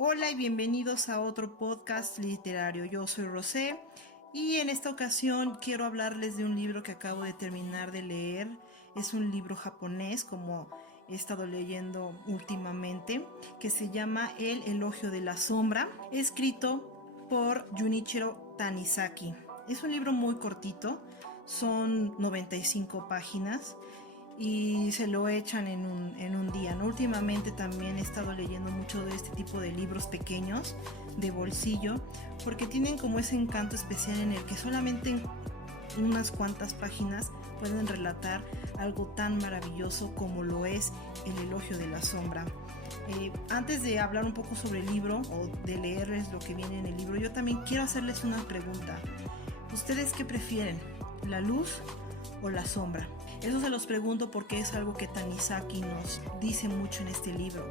Hola y bienvenidos a otro podcast literario. Yo soy Rosé y en esta ocasión quiero hablarles de un libro que acabo de terminar de leer. Es un libro japonés, como he estado leyendo últimamente, que se llama El Elogio de la Sombra, escrito por Junichiro Tanizaki. Es un libro muy cortito, son 95 páginas y se lo echan en un día, ¿no? Últimamente también he estado leyendo mucho de este tipo de libros pequeños, de bolsillo, porque tienen como ese encanto especial en el que solamente en unas cuantas páginas pueden relatar algo tan maravilloso como lo es El Elogio de la Sombra. Antes de hablar un poco sobre el libro o de leerles lo que viene en el libro, yo también quiero hacerles una pregunta. ¿Ustedes qué prefieren? ¿La luz o la sombra? Eso se los pregunto porque es algo que Tanizaki nos dice mucho en este libro.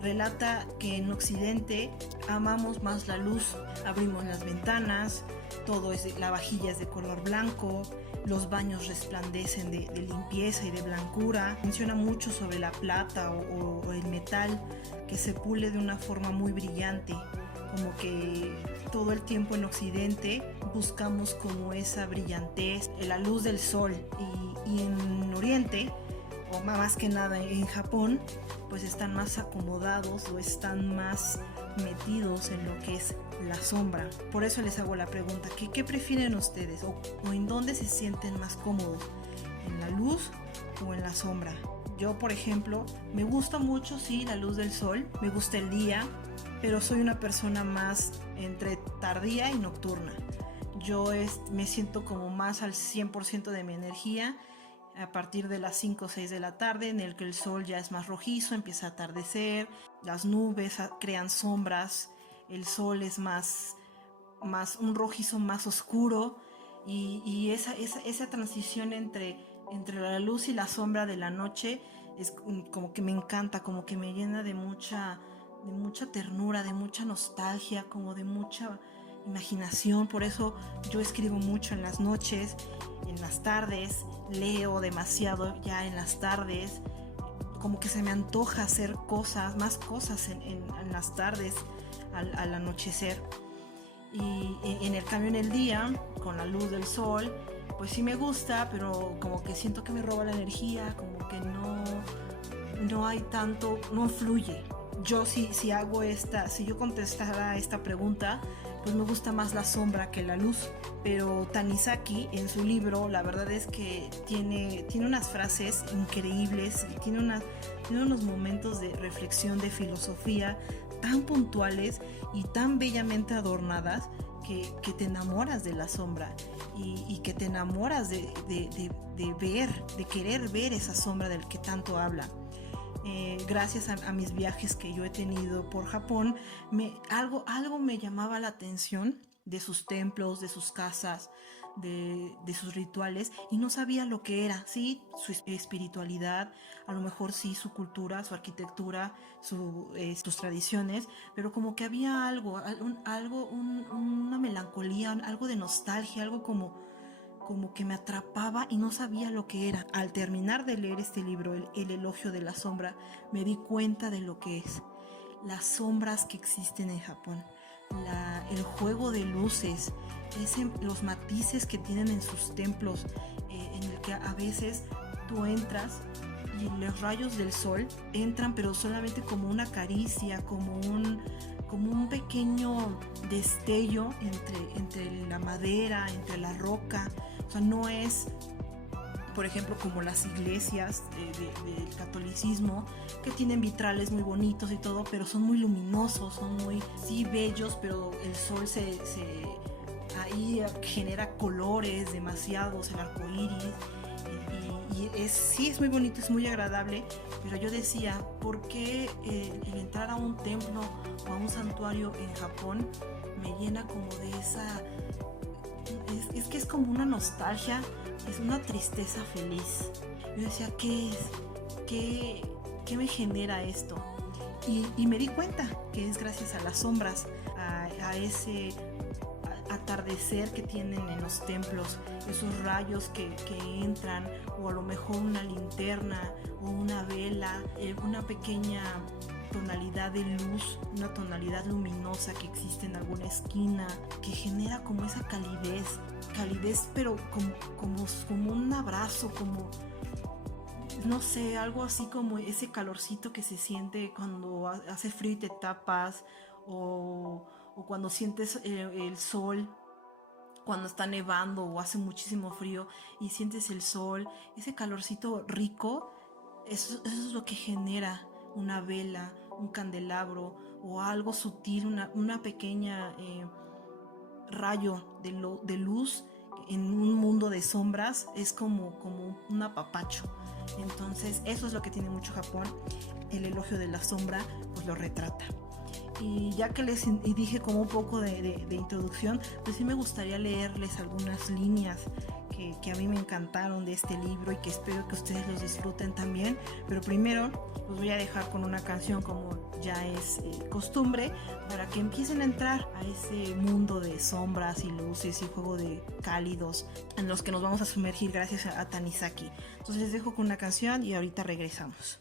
Relata que en Occidente amamos más la luz, abrimos las ventanas, la vajilla es de color blanco, los baños resplandecen de limpieza y de blancura. Menciona mucho sobre la plata o el metal que se pule de una forma muy brillante, como que todo el tiempo en Occidente buscamos como esa brillantez, la luz del sol y en Oriente, o más que nada en Japón, pues están más acomodados o están más metidos en lo que es la sombra. Por eso les hago la pregunta, ¿qué prefieren ustedes o en dónde se sienten más cómodos? ¿En la luz o en la sombra? Yo, por ejemplo, me gusta mucho, sí, la luz del sol, me gusta el día, pero soy una persona más entre tardía y nocturna. Me siento como más al 100% de mi energía a partir de las 5 o 6 de la tarde, en el que el sol ya es más rojizo, empieza a atardecer, las nubes crean sombras, el sol es más un rojizo más oscuro y esa transición entre la luz y la sombra de la noche es como que me encanta, como que me llena de mucha ternura, de mucha nostalgia, como de mucha imaginación. Por eso yo escribo mucho en las noches, en las tardes, leo demasiado ya en las tardes, como que se me antoja hacer más cosas en las tardes al anochecer. Y en el cambio en el día, con la luz del sol, pues sí me gusta, pero como que siento que me roba la energía, como que no hay tanto, no fluye. Yo si yo contestara esta pregunta, pues me gusta más la sombra que la luz. Pero Tanizaki en su libro, la verdad es que tiene unas frases increíbles y tiene unos momentos de reflexión, de filosofía tan puntuales y tan bellamente adornadas que te enamoras de la sombra y que te enamoras de querer ver esa sombra del que tanto habla. Gracias a mis viajes que yo he tenido por Japón, algo me llamaba la atención de sus templos, de sus casas, de sus rituales, y no sabía lo que era, sí, su espiritualidad, a lo mejor sí su cultura, su arquitectura, sus tradiciones, pero como que había una melancolía, algo de nostalgia, algo como que me atrapaba y no sabía lo que era. Al terminar de leer este libro, El Elogio de la Sombra, me di cuenta de lo que es. Las sombras que existen en Japón, el juego de luces, los matices que tienen en sus templos, en el que a veces tú entras y los rayos del sol entran pero solamente como una caricia, como un pequeño destello entre la madera, entre la roca. O sea, no es, por ejemplo, como las iglesias del catolicismo, que tienen vitrales muy bonitos y todo, pero son muy luminosos, son muy, sí, bellos, pero el sol ahí genera colores demasiados, el arco iris, sí es muy bonito, es muy agradable, pero yo decía, ¿por qué el entrar a un templo o a un santuario en Japón me llena como de esa... Es que es como una nostalgia, es una tristeza feliz. Yo decía, ¿qué es? ¿Qué me genera esto? Y me di cuenta que es gracias a las sombras, a ese atardecer que tienen en los templos, esos rayos que entran, o a lo mejor una linterna o una vela, una pequeña tonalidad tonalidad de luz, una tonalidad luminosa que existe en alguna esquina, que genera como esa calidez pero como un abrazo, como no sé, algo así como ese calorcito que se siente cuando hace frío y te tapas, o cuando sientes el sol, cuando está nevando o hace muchísimo frío y sientes el sol, ese calorcito rico. Eso es lo que genera una vela, un candelabro o algo sutil, una pequeña rayo de luz en un mundo de sombras. Es como un apapacho. Entonces eso es lo que tiene mucho Japón. El elogio de la sombra pues lo retrata. Y ya que les dije como un poco de introducción, pues sí me gustaría leerles algunas líneas que a mí me encantaron de este libro y que espero que ustedes los disfruten también. Pero primero los voy a dejar con una canción, como ya es costumbre, para que empiecen a entrar a ese mundo de sombras y luces y juego de cálidos en los que nos vamos a sumergir gracias a Tanizaki. Entonces les dejo con una canción y ahorita regresamos.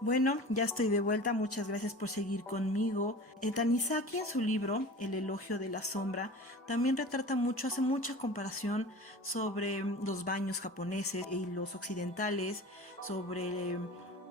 Bueno, ya estoy de vuelta, muchas gracias por seguir conmigo. Tanizaki en su libro, El elogio de la sombra, también retrata mucho, hace mucha comparación sobre los baños japoneses y los occidentales, sobre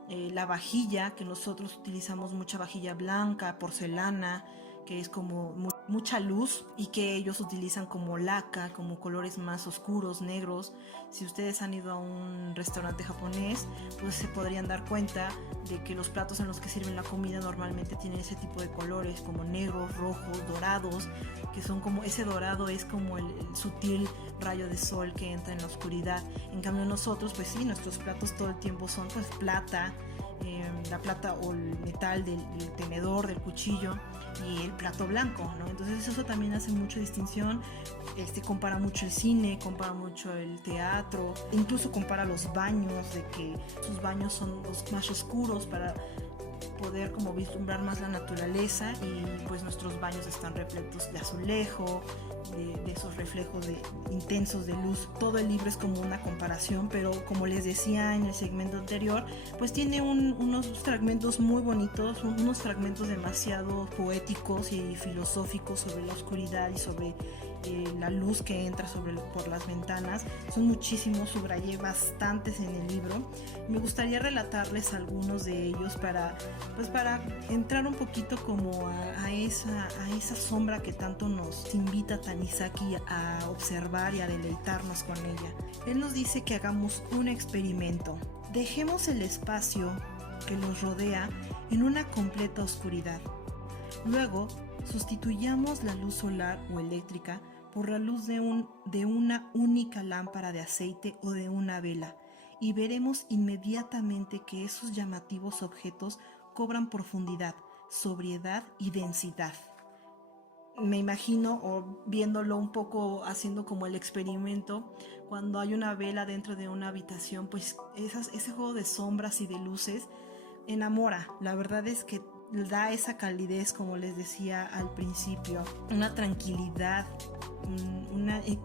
la vajilla, que nosotros utilizamos mucha vajilla blanca, porcelana, que es como mucha luz, y que ellos utilizan como laca, como colores más oscuros, negros. Si ustedes han ido a un restaurante japonés, pues se podrían dar cuenta de que los platos en los que sirven la comida normalmente tienen ese tipo de colores, como negros, rojos, dorados, que son como, ese dorado es como el sutil rayo de sol que entra en la oscuridad. En cambio nosotros, pues sí, nuestros platos todo el tiempo son pues plata, la plata o el metal del tenedor, del cuchillo, y el plato blanco, ¿no? Entonces eso también hace mucha distinción. Compara mucho el cine, compara mucho el teatro, incluso compara los baños, de que sus baños son los más oscuros para poder como vislumbrar más la naturaleza, y pues nuestros baños están repletos de azulejo, de esos reflejos intensos de luz. Todo el libro es como una comparación, pero como les decía en el segmento anterior, pues tiene unos fragmentos muy bonitos, unos fragmentos demasiado poéticos y filosóficos sobre la oscuridad y sobre la luz que entra por las ventanas. Son muchísimos, subrayé bastantes en el libro. Me gustaría relatarles algunos de ellos para entrar un poquito como a esa sombra que tanto nos invita Tanizaki a observar y a deleitarnos con ella. Él nos dice que hagamos un experimento. Dejemos el espacio que nos rodea en una completa oscuridad. Luego, sustituyamos la luz solar o eléctrica por la luz de una única lámpara de aceite o de una vela, y veremos inmediatamente que esos llamativos objetos cobran profundidad, sobriedad y densidad. Me imagino, o viéndolo un poco, haciendo como el experimento, cuando hay una vela dentro de una habitación, pues ese juego de sombras y de luces enamora. La verdad es que da esa calidez, como les decía al principio, una tranquilidad,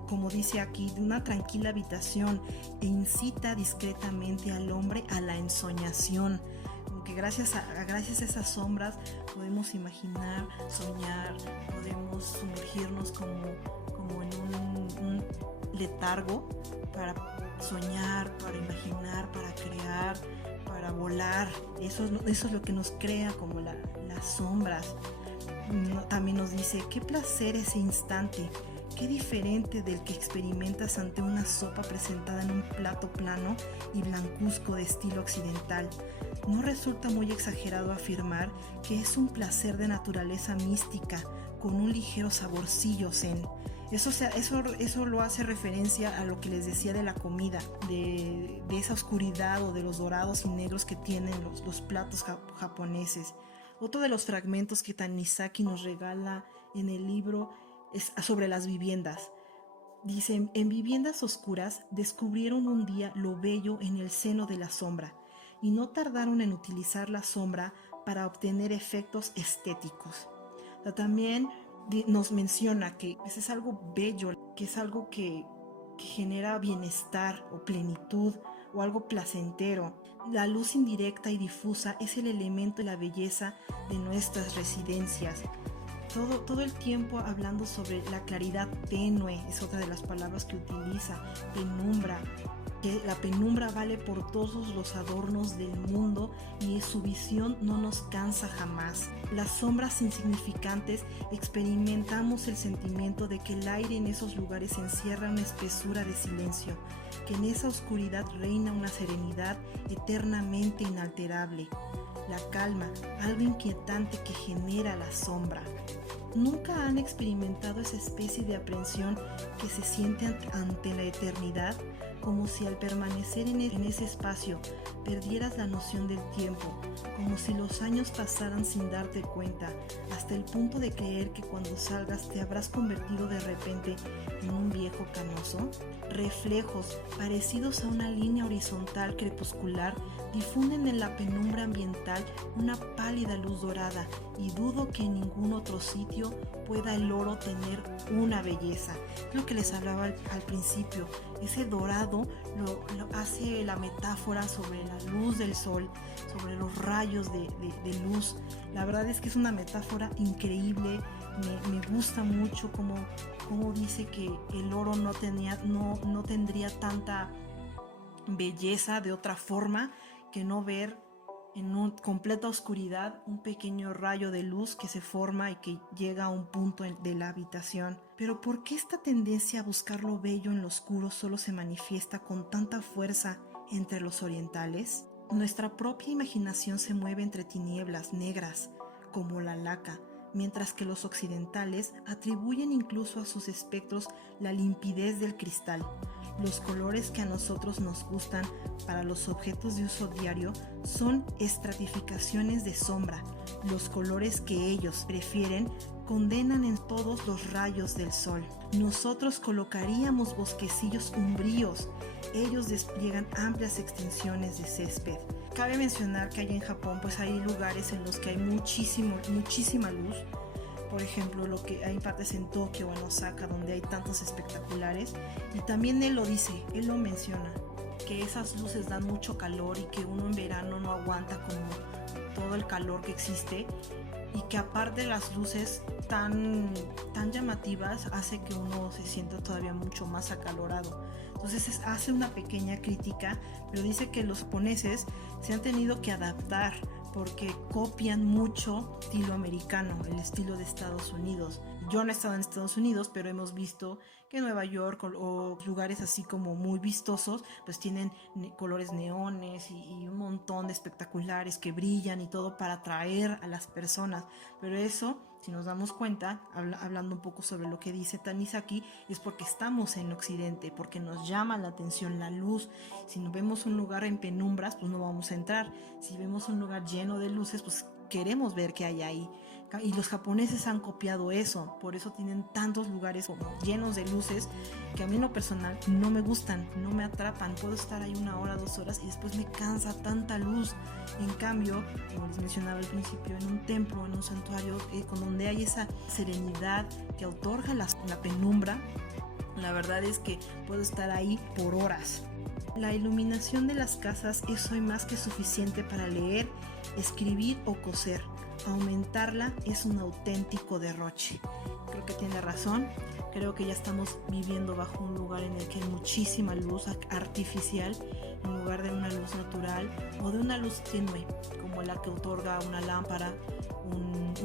como dice aquí, una tranquila habitación, e incita discretamente al hombre a la ensoñación. Como que gracias a esas sombras podemos imaginar, soñar, podemos sumergirnos como en un letargo para soñar, para imaginar, para crear, para volar. Eso es lo que nos crea como las sombras. También nos dice: qué placer ese instante, qué diferente del que experimentas ante una sopa presentada en un plato plano y blancuzco de estilo occidental. No resulta muy exagerado afirmar que es un placer de naturaleza mística, con un ligero saborcillo zen. Eso lo hace referencia a lo que les decía de la comida, de esa oscuridad o de los dorados y negros que tienen los platos japoneses. Otro de los fragmentos que Tanizaki nos regala en el libro es sobre las viviendas. Dice: en viviendas oscuras descubrieron un día lo bello en el seno de la sombra, y no tardaron en utilizar la sombra para obtener efectos estéticos. También nos menciona que es algo bello, que es algo que genera bienestar o plenitud o algo placentero. La luz indirecta y difusa es el elemento de la belleza de nuestras residencias. Todo el tiempo hablando sobre la claridad tenue, es otra de las palabras que utiliza, penumbra, que la penumbra vale por todos los adornos del mundo y su visión no nos cansa jamás. Las sombras insignificantes experimentamos el sentimiento de que el aire en esos lugares encierra una espesura de silencio, que en esa oscuridad reina una serenidad eternamente inalterable. La calma, algo inquietante que genera la sombra. ¿Nunca han experimentado esa especie de aprensión que se siente ante la eternidad? Como si al permanecer en ese espacio perdieras la noción del tiempo, como si los años pasaran sin darte cuenta, hasta el punto de creer que cuando salgas te habrás convertido de repente en un viejo canoso. Reflejos parecidos a una línea horizontal crepuscular difunden en la penumbra ambiental una pálida luz dorada, y dudo que en ningún otro sitio pueda el oro tener una belleza. Es lo que les hablaba al principio. Ese dorado lo hace la metáfora sobre la luz del sol, sobre los rayos de luz. La verdad es que es una metáfora increíble. Me gusta mucho como dice que el oro no tendría tanta belleza de otra forma que no ver en completa oscuridad un pequeño rayo de luz que se forma y que llega a un punto de la habitación. Pero ¿por qué esta tendencia a buscar lo bello en lo oscuro solo se manifiesta con tanta fuerza entre los orientales? Nuestra propia imaginación se mueve entre tinieblas negras como la laca, mientras que los occidentales atribuyen incluso a sus espectros la limpidez del cristal. Los colores que a nosotros nos gustan para los objetos de uso diario son estratificaciones de sombra. Los colores que ellos prefieren condenan en todos los rayos del sol. Nosotros colocaríamos bosquecillos umbríos ellos despliegan amplias extensiones de césped. Cabe mencionar que allá en Japón pues hay lugares en los que hay muchísima luz. Por ejemplo, hay partes en Tokio o en Osaka donde hay tantos espectaculares, y también él lo menciona, que esas luces dan mucho calor y que uno en verano no aguanta como todo el calor que existe, y que aparte las luces tan llamativas hace que uno se sienta todavía mucho más acalorado. Entonces hace una pequeña crítica, pero dice que los japoneses se han tenido que adaptar porque copian mucho estilo americano, el estilo de Estados Unidos. Yo no he estado en Estados Unidos, pero hemos visto que Nueva York o lugares así como muy vistosos, pues tienen colores neones y un montón de espectaculares que brillan y todo para atraer a las personas. Pero eso, si nos damos cuenta, hablando un poco sobre lo que dice Tanizaki, es porque estamos en Occidente, porque nos llama la atención la luz. Si nos vemos un lugar en penumbras, pues no vamos a entrar. Si vemos un lugar lleno de luces, pues queremos ver qué hay ahí. Y los japoneses han copiado eso, por eso tienen tantos lugares como llenos de luces que a mí en lo personal no me gustan, no me atrapan. Puedo estar ahí 1 hora, 2 horas y después me cansa tanta luz. En cambio, como les mencionaba al principio, en un templo, en un santuario, con donde hay esa serenidad que otorga la penumbra, la verdad es que puedo estar ahí por horas. La iluminación de las casas es hoy más que suficiente para leer, escribir o coser. Aumentarla es un auténtico derroche. Creo que tiene razón. Creo que ya estamos viviendo bajo un lugar en el que hay muchísima luz artificial en lugar de una luz natural o de una luz tenue, como la que otorga una lámpara,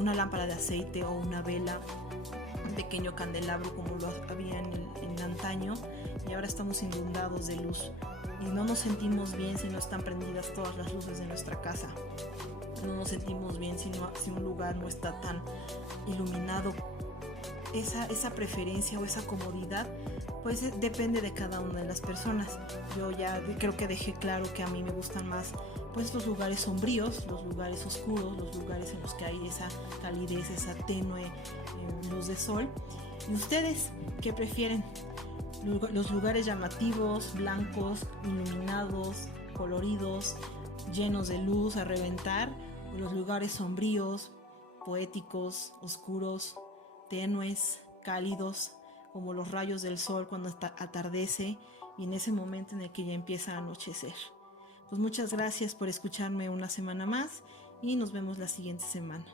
una lámpara de aceite o una vela, un pequeño candelabro como lo había en antaño, y ahora estamos inundados de luz y no nos sentimos bien si no están prendidas todas las luces de nuestra casa. No nos sentimos bien si un lugar no está tan iluminado. Esa preferencia o esa comodidad pues depende de cada una de las personas. Yo ya creo que dejé claro que a mí me gustan más pues los lugares sombríos, los lugares oscuros, los lugares en los que hay esa calidez, esa tenue luz de sol. ¿Y ustedes qué prefieren? Los lugares llamativos, blancos, iluminados, coloridos, llenos de luz a reventar, o los lugares sombríos, poéticos, oscuros, tenues, cálidos, como los rayos del sol cuando atardece y en ese momento en el que ya empieza a anochecer. Pues muchas gracias por escucharme una semana más y nos vemos la siguiente semana.